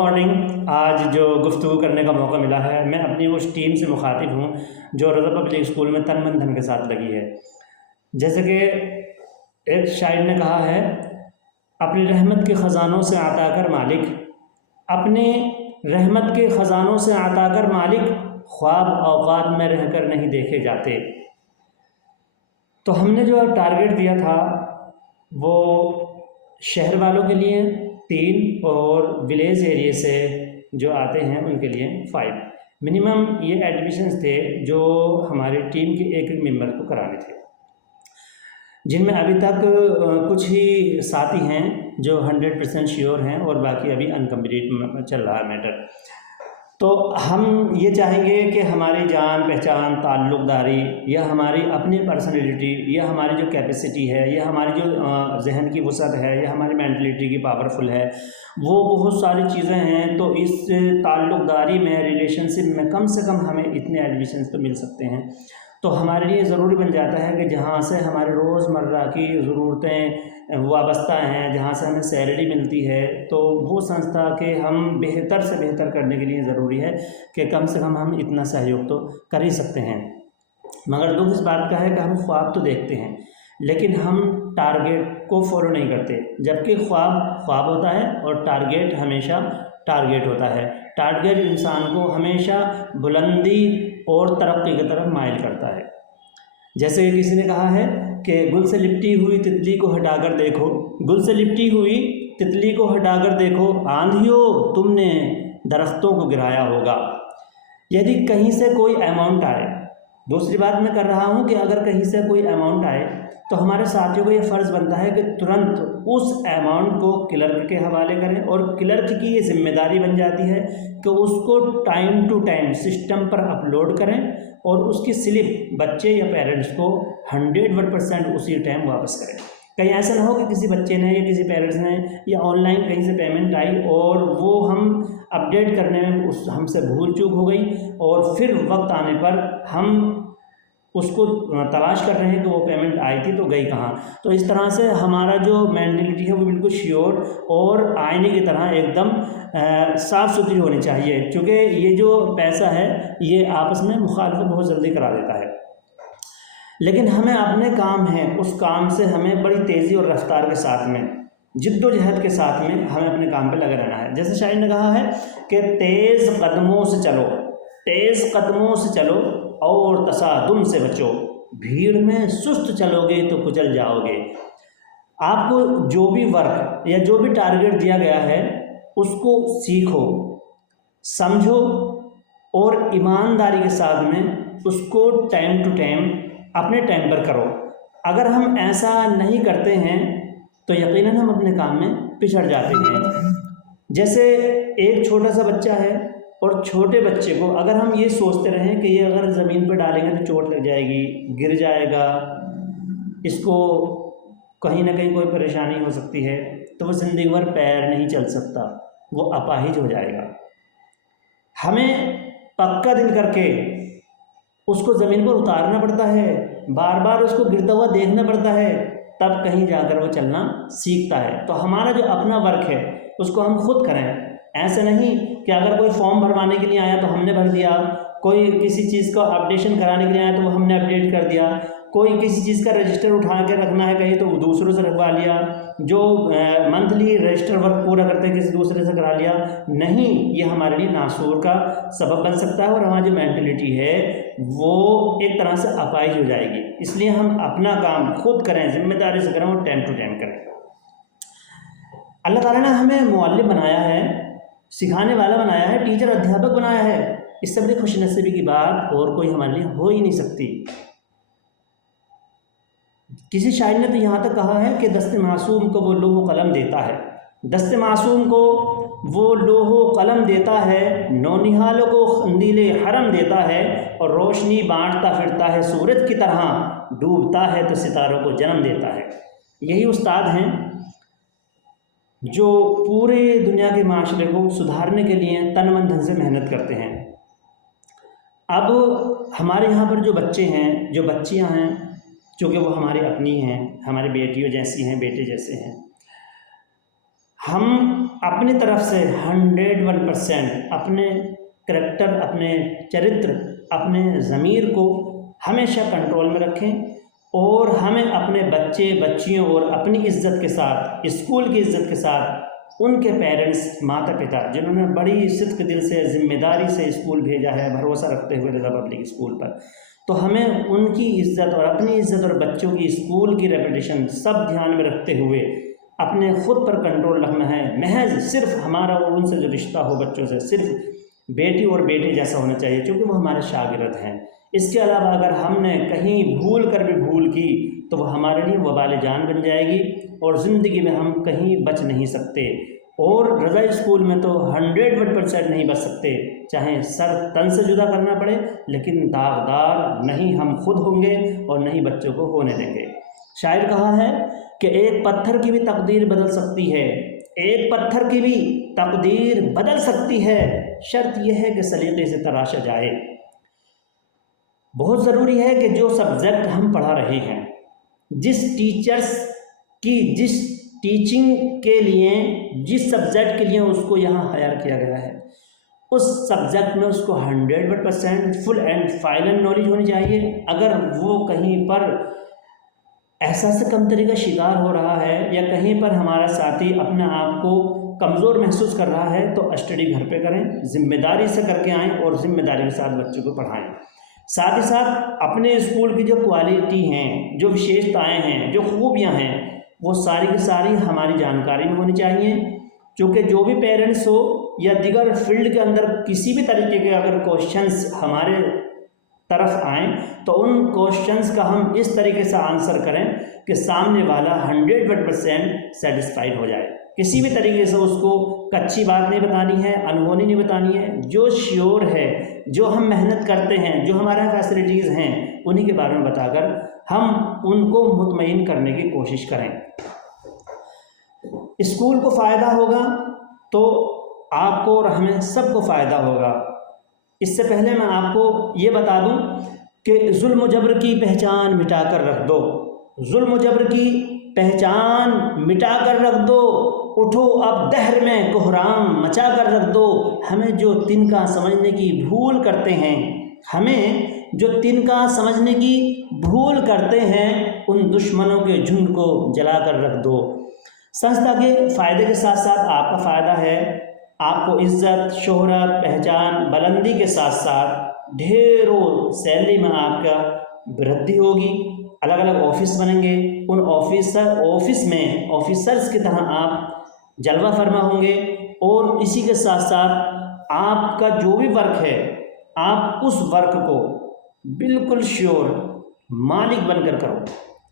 Morning. آج جو گفتگو کرنے کا موقع ملا ہے میں اپنی اس ٹیم سے مخاطب ہوں جو رضا پبلک اسکول میں تن من دھن کے ساتھ لگی ہے. جیسے کہ ایک شاعر نے کہا ہے، اپنی رحمت کے خزانوں سے عطا کر مالک، اپنے رحمت کے خزانوں سے عطا کر مالک، خواب اوقات میں رہ کر نہیں دیکھے جاتے. تو ہم نے جو ٹارگیٹ دیا تھا وہ شہر والوں کے لیے 3 اور ولیج ایریے سے جو آتے ہیں ان کے لیے 5. منیمم یہ ایڈمیشنز تھے جو ہماری ٹیم کے ایک ممبر کو کرانے تھے، جن میں ابھی تک کچھ ہی ساتھی ہیں جو 100% شیور ہیں اور باقی ابھی انکمپلیٹ چل رہا ہے میٹر. تو ہم یہ چاہیں گے کہ ہماری جان پہچان، تعلق داری یا ہماری اپنی پرسنالٹی یا ہماری جو کیپیسٹی ہے یا ہماری جو ذہن کی وسعت ہے یا ہماری مینٹلٹی کی پاورفل ہے، وہ بہت ساری چیزیں ہیں. تو اس تعلق داری میں، ریلیشن شپ میں کم سے کم ہمیں اتنے ایڈمیشنز تو مل سکتے ہیں. تو ہمارے لیے ضروری بن جاتا ہے کہ جہاں سے ہماری روزمرہ کی ضرورتیں وابستہ ہیں، جہاں سے ہمیں سیلری ملتی ہے، تو وہ سمجھتا کہ ہم بہتر سے بہتر کرنے کے لیے ضروری ہے کہ کم سے کم ہم اتنا سہیوگ تو کر ہی سکتے ہیں. مگر دکھ اس بات کا ہے کہ ہم خواب تو دیکھتے ہیں لیکن ہم ٹارگیٹ کو فالو نہیں کرتے. جبکہ خواب خواب ہوتا ہے اور ٹارگیٹ ہمیشہ ٹارگیٹ ہوتا ہے. ٹارگیٹ انسان کو ہمیشہ بلندی اور ترقی کی طرف مائل کرتا ہے. جیسے کہ کسی نے کہا ہے کہ گل سے لپٹی ہوئی تتلی کو ہٹا کر دیکھو، گل سے لپٹی ہوئی تتلی کو ہٹا کر دیکھو، آندھیو تم نے درختوں کو گرایا ہوگا. یدی کہیں سے کوئی اماؤنٹ آئے، دوسری بات میں کر رہا ہوں کہ اگر کہیں سے کوئی اماؤنٹ آئے تو ہمارے ساتھیوں کو یہ فرض بنتا ہے کہ ترنت اس اماؤنٹ کو کلرک کے حوالے کریں، اور کلرک کی یہ ذمہ داری بن جاتی ہے کہ اس کو ٹائم ٹو ٹائم سسٹم پر اپلوڈ کریں اور اس کی سلپ بچے یا پیرنٹس کو 100% اسی ٹائم واپس کریں. کہیں ایسا نہ ہو کہ کسی بچے نے یا کسی پیرنٹس نے یا آن لائن کہیں سے پیمنٹ آئی اور وہ ہم اپڈیٹ کرنے میں ہم سے بھول چوک ہو گئی اور پھر وقت آنے پر ہم اس کو تلاش کر رہے ہیں کہ وہ پیمنٹ آئی تھی تو گئی کہاں. تو اس طرح سے ہمارا جو مینٹلٹی ہے وہ بالکل شیور اور آئینے کی طرح ایک دم صاف ستھری ہونی چاہیے، کیونکہ یہ جو پیسہ ہے یہ آپس میں مخالفت بہت جلدی کرا دیتا ہے. لیکن ہمیں اپنے کام ہیں، اس کام سے ہمیں بڑی تیزی اور رفتار کے ساتھ میں، جد و جہد کے ساتھ میں ہمیں اپنے کام پہ لگے رہنا ہے. جیسے شاعر نے کہا ہے کہ تیز قدموں سے چلو، تیز قدموں سے چلو اور تصادم سے بچو، بھیڑ میں سست چلو گے تو کچل جاؤ گے. آپ کو جو بھی ورک یا جو بھی ٹارگیٹ دیا گیا ہے اس کو سیکھو، سمجھو اور ایمانداری کے ساتھ میں اس کو ٹائم ٹو ٹائم اپنے ٹائم پر کرو. اگر ہم ایسا نہیں کرتے ہیں تو یقیناً ہم اپنے کام میں پچھڑ جاتے ہیں. جیسے ایک چھوٹا سا بچہ ہے اور چھوٹے بچے کو اگر ہم یہ سوچتے رہیں کہ یہ اگر زمین پہ ڈالیں گے تو چوٹ لگ جائے گی، گر جائے گا، اس کو کہیں نہ کہیں کوئی پریشانی ہو سکتی ہے، تو وہ زندگی بھر پیر نہیں چل سکتا، وہ اپاہج ہو جائے گا. ہمیں پکا دل کر کے اس کو زمین پر اتارنا پڑتا ہے، بار بار اس کو گرتا ہوا دیکھنا پڑتا ہے، تب کہیں جا کر وہ چلنا سیکھتا ہے. تو ہمارا جو اپنا ورک ہے اس کو ہم خود کریں. ایسے نہیں کہ اگر کوئی فارم بھروانے کے لیے آیا تو ہم نے بھر دیا، کوئی کسی چیز کا اپڈیشن کرانے کے لیے آیا تو وہ ہم نے اپڈیٹ کر دیا، کوئی کسی چیز کا رجسٹر اٹھا کے رکھنا ہے کہیں تو وہ دوسروں سے رکھوا لیا، جو منتھلی رجسٹر ورک پورا کرتے ہیں کسی دوسرے سے کرا لیا. نہیں، یہ ہمارے لیے ناسور کا سبب بن سکتا ہے اور ہماری جو مینٹلٹی ہے وہ ایک طرح سے اپائج ہو جائے گی. اس لیے ہم اپنا کام خود کریں، ذمہ داری سے کریں اور ٹائم ٹو ٹائم کریں. اللہ تعالیٰ نے ہمیں معلم بنایا ہے، سکھانے والا بنایا ہے، ٹیچر ادھیاپک بنایا ہے. اس سے بڑی خوش نصیبی کی بات اور کوئی ہمارے لیے ہو ہی نہیں سکتی. کسی شاعر نے تو یہاں تک کہا ہے کہ دست معصوم کو وہ لوح و قلم دیتا ہے، دست معصوم کو وہ لوح و قلم دیتا ہے، نونہالوں کو قندیل حرم دیتا ہے، اور روشنی بانٹتا پھرتا ہے سورج کی طرح، ڈوبتا ہے تو ستاروں کو جنم دیتا ہے. یہی استاد ہیں جو پورے دنیا کے معاشرے کو سدھارنے کے لیے تن من دھن سے محنت کرتے ہیں. اب ہمارے یہاں پر جو بچے ہیں، جو بچیاں ہیں، چونکہ وہ ہماری اپنی ہیں، ہماری بیٹیوں جیسی ہیں، بیٹے جیسے ہیں، ہم اپنی طرف سے 101% اپنے کریکٹر، اپنے چرتر، اپنے ضمیر کو ہمیشہ کنٹرول میں رکھیں، اور ہمیں اپنے بچے بچیوں اور اپنی عزت کے ساتھ، اسکول کی عزت کے ساتھ، ان کے پیرنٹس، ماتا پتا جنہوں نے بڑی صدق دل سے، ذمہ داری سے اسکول بھیجا ہے، بھروسہ رکھتے ہوئے رضا پبلک اسکول پر، تو ہمیں ان کی عزت اور اپنی عزت اور بچوں کی اسکول کی ریپوٹیشن سب دھیان میں رکھتے ہوئے اپنے خود پر کنٹرول رکھنا ہے۔ محض صرف ہمارا اور ان سے جو رشتہ ہو بچوں سے، صرف بیٹی اور بیٹے جیسا ہونا چاہیے، کیونکہ وہ ہمارے شاگرد ہیں۔ اس کے علاوہ اگر ہم نے کہیں بھول کر بھی بھول کی تو وہ ہمارے لیے وبال جان بن جائے گی، اور زندگی میں ہم کہیں بچ نہیں سکتے۔ اور رضا اسکول میں تو 101% نہیں بچ سکتے، چاہے سر تن سے جدا کرنا پڑے، لیکن داغدار نہیں ہم خود ہوں گے اور نہیں بچوں کو ہونے دیں گے۔ شاعر کہا ہے کہ ایک پتھر کی بھی تقدیر بدل سکتی ہے، ایک پتھر کی بھی تقدیر بدل سکتی ہے، شرط یہ ہے کہ سلیقے سے تراشا جائے۔ بہت ضروری ہے کہ جو سبجیکٹ ہم پڑھا رہے ہیں، جس ٹیچرز کی جس ٹیچنگ کے لیے، جس سبجیکٹ کے لیے اس کو یہاں ہائر کیا گیا ہے، اس سبجیکٹ میں اس کو 100% فل اینڈ فائنل نالج ہونی چاہیے۔ اگر وہ کہیں پر احساس کمتری کا شکار ہو رہا ہے، یا کہیں پر ہمارا ساتھی اپنے آپ کو کمزور محسوس کر رہا ہے، تو اسٹڈی گھر پہ کریں، ذمہ داری سے کر کے آئیں، اور ذمہ داری کے ساتھ بچوں کو پڑھائیں۔ ساتھ ہی ساتھ اپنے اسکول کی جو کوالٹی ہیں، جو وشیشتائیں ہیں، جو خوبیاں ہیں، وہ ساری کی ساری ہماری جانکاری میں ہونی چاہیے، کیونکہ جو بھی پیرنٹس ہو یا دیگر فیلڈ کے اندر کسی بھی طریقے کے اگر کوشچنس ہمارے طرف آئیں، تو ان کوشچنس کا ہم اس طریقے سے آنسر کریں کہ سامنے والا 100% سیٹسفائیڈ ہو جائے۔ کسی بھی طریقے سے اس کو کچی بات نہیں بتانی ہے، انہونی نہیں بتانی ہے، جو شیور ہے، جو ہم محنت کرتے ہیں، جو ہمارے فیسلٹیز ہیں، انہی کے بارے میں بتا کر ہم ان کو مطمئن کرنے کی کوشش کریں۔ اسکول کو فائدہ ہوگا تو آپ کو اور ہمیں سب کو فائدہ ہوگا۔ اس سے پہلے میں آپ کو یہ بتا دوں کہ ظلم و جبر کی پہچان مٹا کر رکھ دو، ظلم و جبر کی پہچان مٹا کر رکھ دو، اٹھو اب دہر میں کوہرام مچا کر رکھ دو۔ ہمیں جو تنکا سمجھنے کی بھول کرتے ہیں، ہمیں جو تنکا سمجھنے کی بھول کرتے ہیں، ان دشمنوں کے جھنڈ کو جلا کر رکھ دو۔ سنستھا کے فائدے کے ساتھ ساتھ آپ کا فائدہ ہے، آپ کو عزت، شہرت، پہچان، بلندی کے ساتھ ساتھ ڈھیروں سیلری میں آپ کا بردھی ہوگی، الگ الگ آفس بنیں گے، ان آفس میں آفیسرز کی طرح آپ جلوہ فرما ہوں گے، اور اسی کے ساتھ ساتھ آپ کا جو بھی ورک ہے، آپ اس ورک کو بالکل شیور مالک بن کر کرو۔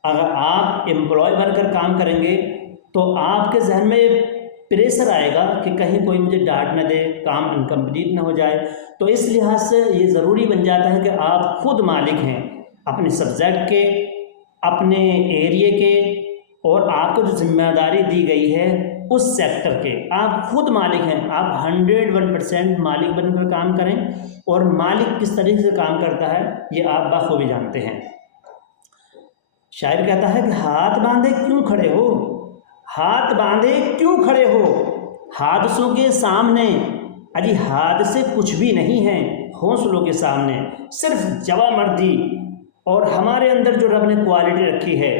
اگر آپ امپلائی بن کر کام کریں گے تو آپ کے ذہن میں پریشر آئے گا کہ کہیں کوئی مجھے ڈانٹ نہ دے، کام انکمپلیٹ نہ ہو جائے، تو اس لحاظ سے یہ ضروری بن جاتا ہے کہ آپ خود مالک ہیں اپنے سبجیکٹ کے، اپنے ایریے کے، اور آپ کو جو ذمہ داری دی گئی ہے اس سیکٹر کے، آپ خود مالک ہیں۔ آپ 101% مالک بن کر کام کریں، اور مالک کس طریقے سے کام کرتا ہے یہ آپ بخوبی جانتے ہیں۔ شاعر کہتا ہے کہ ہاتھ باندھے کیوں کھڑے ہو، ہاتھ باندھے کیوں کھڑے ہو، حادثوں کے سامنے اجی حادثے کچھ بھی نہیں ہیں، حوصلوں کے سامنے صرف جواں مردی، اور ہمارے اندر جو رب نے کوالٹی رکھی ہے،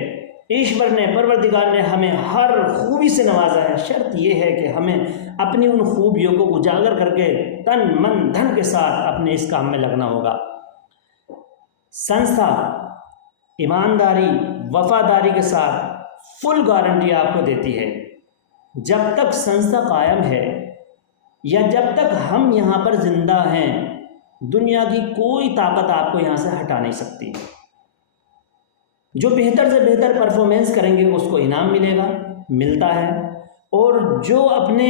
ایشور نے، پروردگار نے ہمیں ہر خوبی سے نوازا ہے، شرط یہ ہے کہ ہمیں اپنی ان خوبیوں کو اجاگر کر کے تن من دھن کے ساتھ اپنے اس کام میں لگنا ہوگا۔ سنستھا ایمانداری، وفاداری کے ساتھ فل گارنٹی آپ کو دیتی ہے۔ جب تک سنستھا قائم ہے، یا جب تک ہم یہاں پر زندہ ہیں، دنیا کی کوئی طاقت آپ کو یہاں سے ہٹا نہیں سکتی۔ جو بہتر سے بہتر پرفارمنس کریں گے اس کو انعام ملے گا، ملتا ہے، اور جو اپنے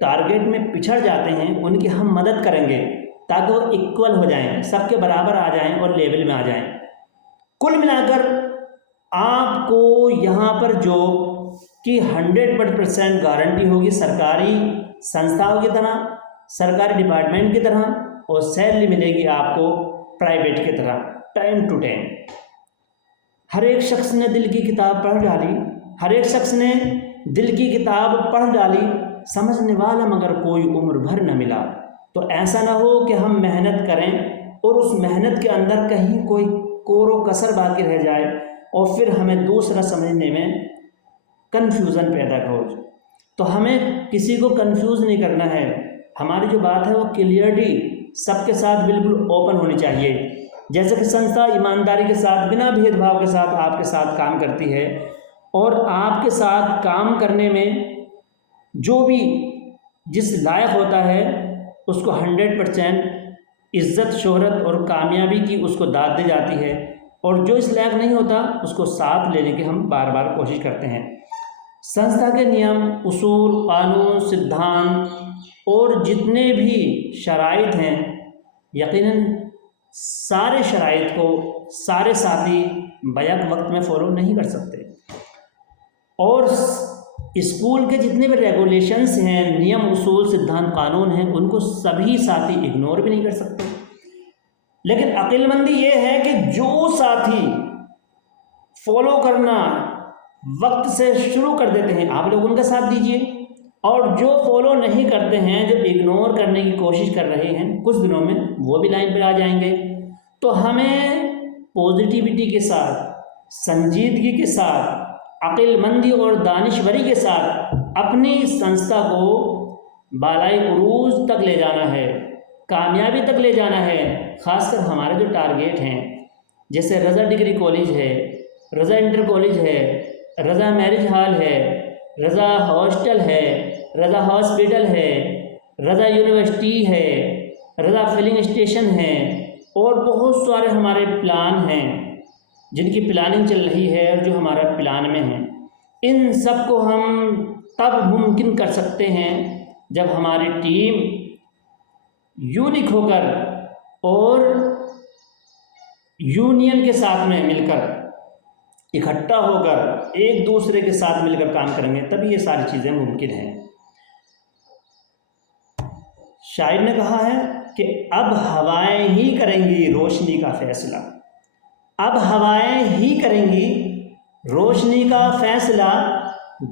ٹارگیٹ میں پچھڑ جاتے ہیں ان کی ہم مدد کریں گے تاکہ وہ ایکول ہو جائیں، سب کے برابر آ جائیں اور لیول میں آ جائیں۔ کل ملا کر آپ کو یہاں پر جو کہ 100% گارنٹی ہوگی سرکاری سنستھاؤں کی طرح، سرکاری ڈپارٹمنٹ کی طرح، اور سیلری ملے گی آپ کو پرائیویٹ کی طرح ٹائم ٹو ٹائم۔ ہر ایک شخص نے دل کی کتاب پڑھ ڈالی، ہر ایک شخص نے دل کی کتاب پڑھ ڈالی، سمجھنے والا مگر کوئی عمر بھر نہ ملا۔ تو ایسا نہ ہو کہ ہم محنت کریں اور اس محنت کے اندر کہیں کوئی کور و کسر باقی رہ جائے اور پھر ہمیں دوسرا سمجھنے میں کنفیوژن پیدا ہو۔ تو ہمیں کسی کو کنفیوز نہیں کرنا ہے، ہماری جو بات ہے وہ کلیئرٹی سب کے ساتھ بالکل اوپن ہونی چاہیے۔ جیسے کہ سنستھا ایمانداری کے ساتھ، بنا بھید بھاؤ کے ساتھ آپ کے ساتھ کام کرتی ہے، اور آپ کے ساتھ کام کرنے میں جو بھی جس لائق ہوتا ہے اس کو 100% عزت، شہرت اور کامیابی کی اس کو داد دی جاتی ہے، اور جو اس لائق نہیں ہوتا اس کو ساتھ لینے کی ہم بار بار کوشش کرتے ہیں۔ سنستھا کے نیم، اصول، قانون، سدھانت اور جتنے بھی شرائط ہیں، یقیناً سارے شرائط کو سارے ساتھی بیک وقت میں فالو نہیں کر سکتے، اور اسکول کے جتنے بھی ریگولیشنز ہیں، نیم، اصول، سدھانت، قانون ہیں، ان کو سبھی ساتھی اگنور بھی نہیں کر سکتے۔ لیکن عقل مندی یہ ہے کہ جو ساتھی فالو کرنا وقت سے شروع کر دیتے ہیں، آپ لوگ ان کا ساتھ دیجیے، اور جو فالو نہیں کرتے ہیں، جو اگنور کرنے کی کوشش کر رہے ہیں، کچھ دنوں میں وہ بھی لائن پہ آ جائیں گے۔ تو ہمیں پازیٹیوٹی کے ساتھ، سنجیدگی کے ساتھ، عقل مندی اور دانشوری کے ساتھ اپنی سنستھا کو بالائے عروج تک لے جانا ہے، کامیابی تک لے جانا ہے۔ خاص کر ہمارے جو ٹارگیٹ ہیں، جیسے رضا ڈگری کالج ہے، رضا انٹر کالج ہے، رضا میرج ہال ہے، رضا ہاسٹل ہے، رضا ہاسپٹل ہے، رضا یونیورسٹی ہے، رضا فلنگ اسٹیشن ہے، اور بہت سارے ہمارے پلان ہیں جن کی پلاننگ چل رہی ہے اور جو ہمارا پلان میں ہیں۔ ان سب کو ہم تب ممکن کر سکتے ہیں جب ہماری ٹیم یونک ہو کر اور یونین کے ساتھ میں مل کر، اکٹھا ہو کر، ایک دوسرے کے ساتھ مل کر کام کریں گے، تبھی یہ ساری چیزیں ممکن ہیں۔ شاعر نے کہا ہے کہ اب ہوائیں ہی کریں گی روشنی کا فیصلہ، اب ہوائیں ہی کریں گی روشنی کا فیصلہ،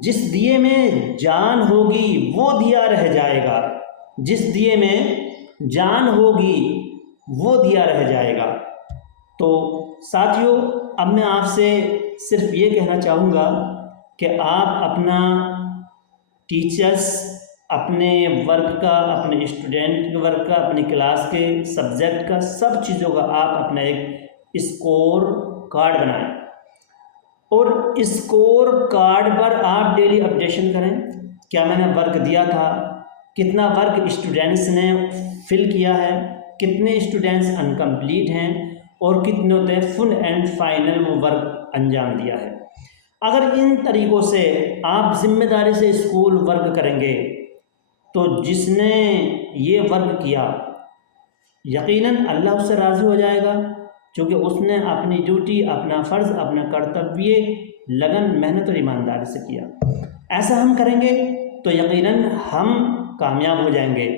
جس دیے میں جان ہوگی وہ دیا رہ جائے گا، جس دیے میں جان ہوگی وہ دیا رہ جائے گا۔ تو ساتھیوں، اب میں آپ سے صرف یہ کہنا چاہوں گا کہ آپ اپنا ٹیچرس، اپنے ورک کا، اپنے اسٹوڈنٹ کے ورک کا، اپنی کلاس کے سبجیکٹ کا، سب چیزوں کا آپ اپنا ایک اسکور کارڈ بنائیں، اور اسکور کارڈ پر آپ ڈیلی اپڈیشن کریں۔ کیا میں نے ورک دیا تھا؟ کتنا ورک اسٹوڈنٹس نے فل کیا ہے؟ کتنے اسٹوڈنٹس انکمپلیٹ ہیں؟ اور کتنے نے فل اینڈ فائنل وہ ورک انجام دیا ہے؟ اگر ان طریقوں سے آپ ذمہ داری سے اسکول ورک کریں گے تو جس نے یہ ورک کیا یقیناً اللہ اس سے راضی ہو جائے گا، چونکہ اس نے اپنی ڈیوٹی، اپنا فرض، اپنا کرتویہ لگن، محنت اور ایمانداری سے کیا۔ ایسا ہم کریں گے تو یقیناً ہم کامیاب ہو جائیں گے۔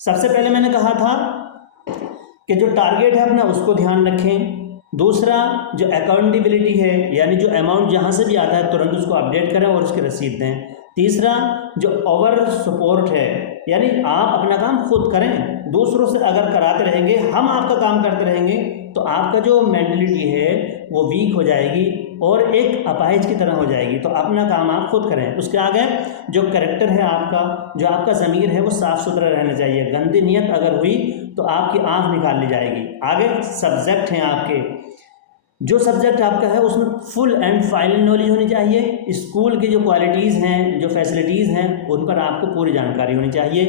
سب سے پہلے میں نے کہا تھا کہ جو ٹارگیٹ ہے اپنا اس کو دھیان رکھیں۔ دوسرا جو اکاؤنٹیبلٹی ہے، یعنی جو اماؤنٹ جہاں سے بھی آتا ہے ترنت اس کو اپڈیٹ کریں اور اس کی رسید دیں۔ تیسرا جو اوور سپورٹ ہے، یعنی آپ اپنا کام خود کریں، دوسروں سے اگر کراتے رہیں گے، ہم آپ کا کام کرتے رہیں گے تو آپ کا جو مینٹلٹی ہے وہ ویک ہو جائے گی اور ایک اپاہج کی طرح ہو جائے گی۔ تو اپنا کام آپ خود کریں۔ اس کے آگے جو کریکٹر ہے آپ کا، جو آپ کا ضمیر ہے، وہ صاف ستھرا رہنا چاہیے۔ گندی نیت اگر ہوئی تو آپ کی آنکھ نکال لی جائے گی۔ آگے سبجیکٹ ہیں آپ کے، جو سبجیکٹ آپ کا ہے اس میں فل اینڈ فائنل نالج ہونی چاہیے۔ اسکول کی جو کوالٹیز ہیں، جو فیسلٹیز ہیں، ان پر آپ کو پوری جانکاری ہونی چاہیے،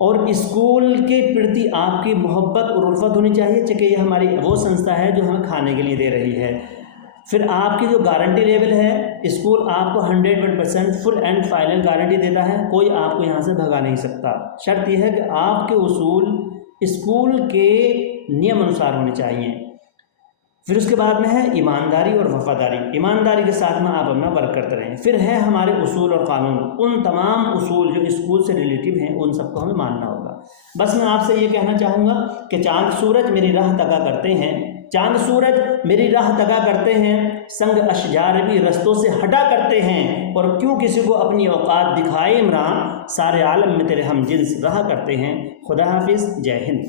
اور اسکول کے پرتی آپ کی محبت اور الفت ہونی چاہیے، چونکہ یہ ہماری وہ سنستھا ہے جو ہمیں کھانے کے لیے دے رہی ہے۔ پھر آپ کی جو گارنٹی لیول ہے، اسکول آپ کو 100% فل اینڈ فائنل گارنٹی دیتا ہے، کوئی آپ کو یہاں سے بھگا نہیں سکتا۔ شرط یہ ہے کہ آپ کے اصول اسکول کے نیم انوسار ہونے چاہیے۔ پھر اس کے بعد میں ہے ایمانداری اور وفاداری۔ ایمانداری کے ساتھ میں آپ اپنا ورک کرتے رہیں۔ پھر ہے ہمارے اصول اور قانون، ان تمام اصول جو اسکول سے ریلیٹیو ہیں ان سب کو ہمیں ماننا ہوگا۔ بس میں آپ سے یہ کہنا چاہوں گا کہ چاند سورج میری راہ تکا کرتے ہیں، چاند سورج میری راہ تگا کرتے ہیں، سنگ اشجار بھی رستوں سے ہٹا کرتے ہیں، اور کیوں کسی کو اپنی اوقات دکھائے عمران، سارے عالم میں تیرے ہم جنس رہا کرتے ہیں۔ خدا حافظ، جے ہند۔